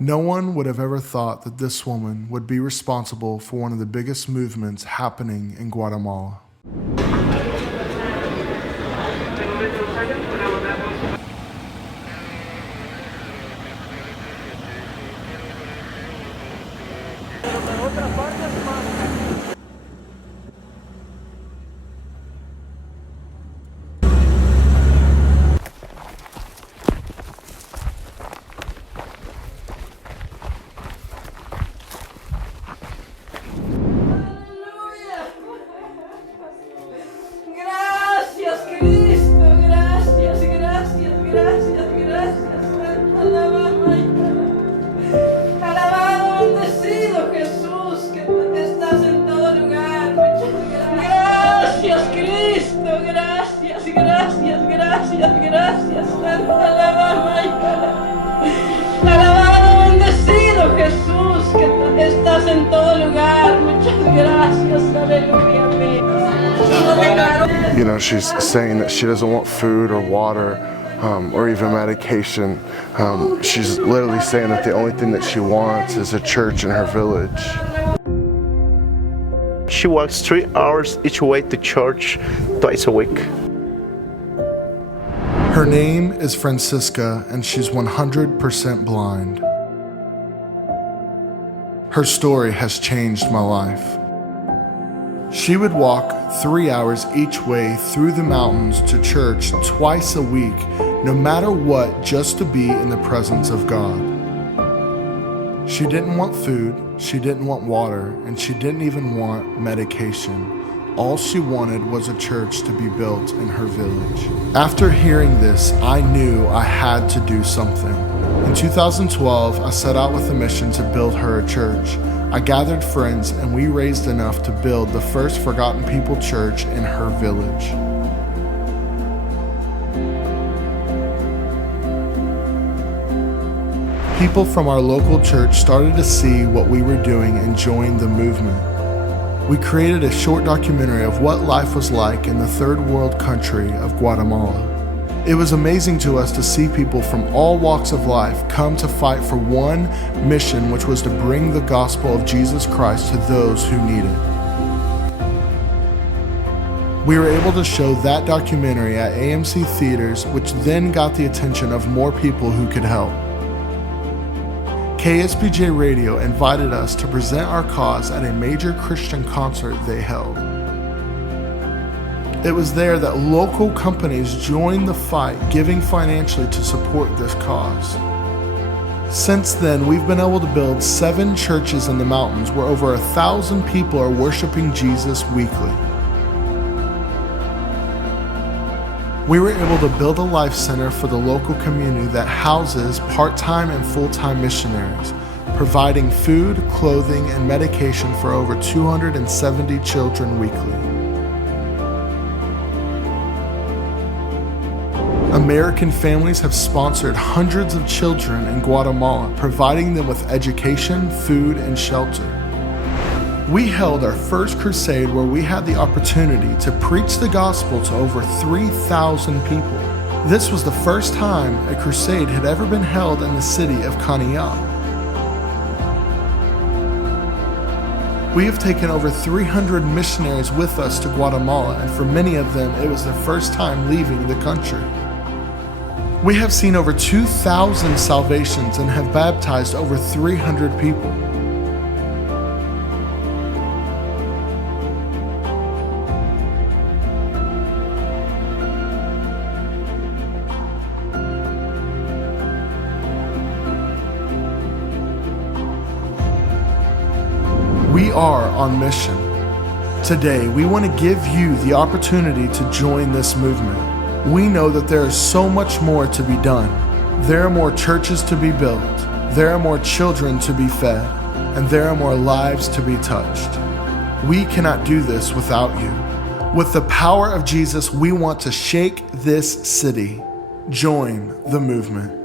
No one would have ever thought that this woman would be responsible for one of the biggest movements happening in Guatemala. Gracias, alabado, bendecido Jesús, que estás en todo lugar. Muchas gracias, aleluya. You know, she's saying that she doesn't want food or water or even medication. She's literally saying that the only thing that she wants is a church in her village. She walks 3 hours each way to church twice a week. Her name is Francisca, and she's 100% blind. Her story has changed my life. She would walk 3 hours each way through the mountains to church twice a week, no matter what, just to be in the presence of God. She didn't want food, she didn't want water, and she didn't even want medication. All she wanted was a church to be built in her village. After hearing this, I knew I had to do something. In 2012, I set out with a mission to build her a church. I gathered friends and we raised enough to build the first Forgotten People church in her village. People from our local church started to see what we were doing and joined the movement. We created a short documentary of what life was like in the third world country of Guatemala. It was amazing to us to see people from all walks of life come to fight for one mission, which was to bring the gospel of Jesus Christ to those who need it. We were able to show that documentary at AMC theaters, which then got the attention of more people who could help. KSBJ Radio invited us to present our cause at a major Christian concert they held. It was there that local companies joined the fight, giving financially to support this cause. Since then, we've been able to build 7 churches in the mountains where over 1,000 people are worshiping Jesus weekly. We were able to build a life center for the local community that houses part-time and full-time missionaries, providing food, clothing, and medication for over 270 children weekly. American families have sponsored hundreds of children in Guatemala, providing them with education, food, and shelter. We held our first crusade where we had the opportunity to preach the gospel to over 3,000 people. This was the first time a crusade had ever been held in the city of Canillas. We have taken over 300 missionaries with us to Guatemala, and for many of them, it was their first time leaving the country. We have seen over 2,000 salvations and have baptized over 300 people. We are on mission. Today, we want to give you the opportunity to join this movement. We know that there is so much more to be done. There are more churches to be built. There are more children to be fed. And there are more lives to be touched. We cannot do this without you. With the power of Jesus, we want to shake this city. Join the movement.